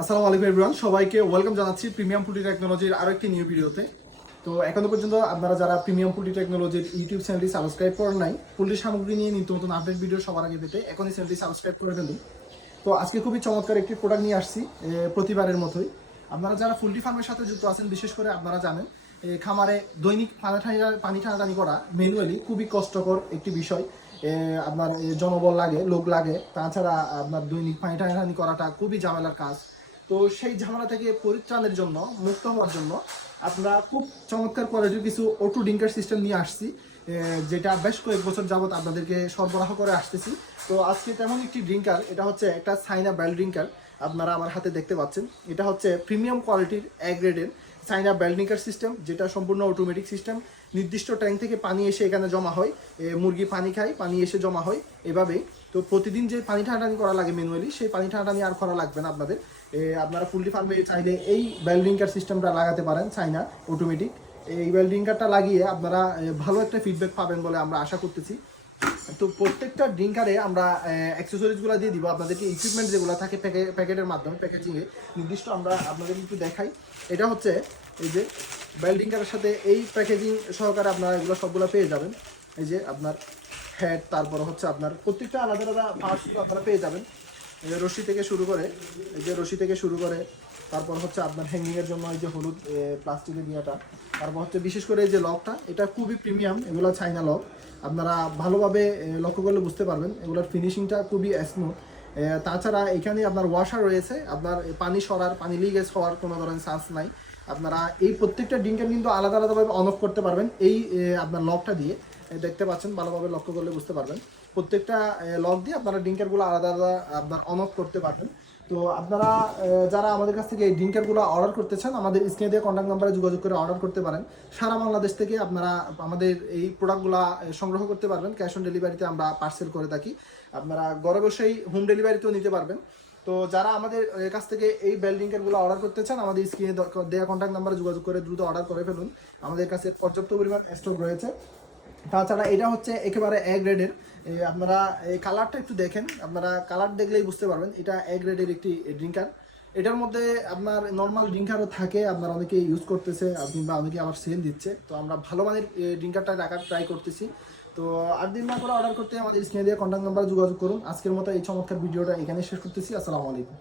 আসসালামু আলাইকুম এভরিওয়ান সবাইকে ওয়েলকাম জানাচ্ছি প্রিমিয়াম পুটি টেকনোলজির আরও একটি নিউ ভিডিওতে তো এখনও পর্যন্ত আপনারা যারা প্রিমিয়াম পুটি টেকনোলজির ইউটিউব চ্যানেলটি সাবস্ক্রাইব করেন নাই পুলিশ সামগ্রী নিয়ে নিত্য নতুন আপডেট ভিডিও সবার আগে পেতে এখনই চ্যানেলটি সাবস্ক্রাইব করে ফেলুন। তো আজকে খুবই চমৎকার একটি প্রোডাক্ট নিয়ে আসছি প্রতিবারের মতোই। আপনারা যারা ফুলটি ফার্মের সাথে যুক্ত আছেন, বিশেষ করে আপনারা জানেন খামারে দৈনিক পানি ঠান্ডা, পানি টানাটানি করা ম্যানুয়ালি খুবই কষ্টকর একটি বিষয়। আপনার জনবল লাগে, লোক লাগে, তাছাড়া আপনার দৈনিক পানি টানাটানি করাটা খুবই ঝামেলার কাজ। তো সেই ঝামেলা থেকে পরিত্রাণের জন্য, মুক্ত হওয়ার জন্য আমরা খুব চমৎকার কোয়ালিটির কিছু অটো ডিঙ্কার সিস্টেম নিয়ে আসছি যেটা বেশ কয়েক বছর যাবত আপনাদেরকে সরবরাহ করে আসতেছি। তো আজকে তেমন একটি ড্রিঙ্কার এটা হচ্ছে একটা সাইনা বেল ড্রিঙ্কার আপনারা আমার হাতে দেখতে পাচ্ছেন। এটা হচ্ছে প্রিমিয়াম কোয়ালিটির এ গ্রেডের সাইনা বেল ড্রিঙ্কার সিস্টেম যেটা সম্পূর্ণ অটোমেটিক সিস্টেম নির্দিষ্ট ট্যাঙ্ক থেকে পানি এসে এখানে জমা হয় মুরগি পানি খায়, পানি এসে জমা হয়, এভাবেই। তো প্রতিদিন যে পানি ঠান্ডানি করা লাগে ম্যানুয়ালি সেই পানি ঠান্ডানি আর করা লাগবে না আপনাদের। আপনারা ফুললি ফার্মে চাইলে এই বেল্ডিংকার সিস্টেমটা লাগাতে পারেন চাইনা অটোমেটিক এই বেল্ডিংকারটা লাগিয়ে আপনারা ভালো একটা ফিডব্যাক পাবেন বলে আমরা আশা করতেছি। তো প্রত্যেকটা ড্রিঙ্কারে আমরা অ্যাক্সেসরিজগুলো দিয়ে দিব। আপনাদেরকে ইকুইপমেন্ট যেগুলো থাকে প্যাকে- প্যাকেটের মাধ্যমে প্যাকেজিংয়ে নির্দিষ্ট আমরা আপনাদের একটু দেখাই। এটা হচ্ছে এই যে ড্রিঙ্কারের সাথে এই প্যাকেজিং সহকারে আপনারা এগুলো সবগুলো পেয়ে যাবেন। এই যে আপনার হেড তারপর হচ্ছে আপনার প্রত্যেকটা আলাদা আলাদা পার্টসগুলো আপনারা পেয়ে যাবেন। এই যে রশি থেকে শুরু করে, এই যে রশি থেকে শুরু করে, তারপর হচ্ছে আপনার হ্যাঙ্গিং এর জন্য এই যে হলুদ প্লাস্টিকের দিয়াটা তারপর হচ্ছে বিশেষ করে এই যে লকটা এটা খুবই প্রিমিয়াম এগুলো চাইনা লক আপনারা ভালোভাবে লক্ষ্য করলে বুঝতে পারবেন, এগুলোর ফিনিশিংটা খুবই স্মুথ তাছাড়া এখানে আপনার ওয়াশার রয়েছে, আপনার পানি সরার, পানি লিগেজ হওয়ার কোনো ধরনের চান্স নাই। আপনারা এই প্রত্যেকটা ড্রিঙ্কের কিন্তু আলাদা আলাদাভাবে অন অফ করতে পারবেন। এই আপনার লকটা দিয়ে দেখতে পাচ্ছেন, ভালোভাবে লক্ষ্য করলে বুঝতে পারবেন। প্রত্যেকটা লক দিয়ে আপনারা ড্রিঙ্কারগুলো আলাদা আলাদা, আপনার অন অফ করতে পারবেন। তো আপনারা যারা আমাদের কাছ থেকে এই ড্রিঙ্কারগুলো অর্ডার করতে চান, আমাদের স্ক্রিনে দিয়ে কন্ট্যাক্ট নাম্বারে যোগাযোগ করে অর্ডার করতে পারেন। সারা বাংলাদেশ থেকে আপনারা, আমাদের এই প্রোডাক্টগুলো সংগ্রহ করতে পারবেন। ক্যাশ অন ডেলিভারিতে আমরা পার্সেল করে থাকি। আপনারা ঘরে বসেই হোম ডেলিভারিতেও নিতে পারবেন। তো যারা আমাদের কাছ থেকে এই বেল ড্রিঙ্কারগুলো অর্ডার করতে চান, আমাদের স্ক্রিনে দেওয়া কন্ট্যাক্ট নাম্বারে যোগাযোগ করে দ্রুত অর্ডার করে ফেলুন। আমাদের কাছে পর্যাপ্ত পরিমাণ স্টক রয়েছে। তাছাড়া এটা হচ্ছে একেবারে এ গ্রেডের আপনারা এই কালারটা একটু দেখেন। আপনারা কালার দেখলেই বুঝতে পারবেন, এটা এ গ্রেডের একটি ড্রিঙ্কার এটার মধ্যে আপনার নর্মাল ড্রিঙ্কারও থাকে, আপনার অনেকে ইউজ করতেছে, কিংবা অনেকে আবার সেল দিচ্ছে। তো আমরা ভালো মানের ড্রিঙ্কারটা রাখার ট্রাই করতেছি। তো আর দিন না করে অর্ডার করতে আমাদের স্ক্রিনে দিয়ে কন্ট্যাক্ট নাম্বার যোগাযোগ করুন। আজকের মতো এই চমৎকার ভিডিওটা এখানে শেষ করতেছি। আসসালামু আলাইকুম।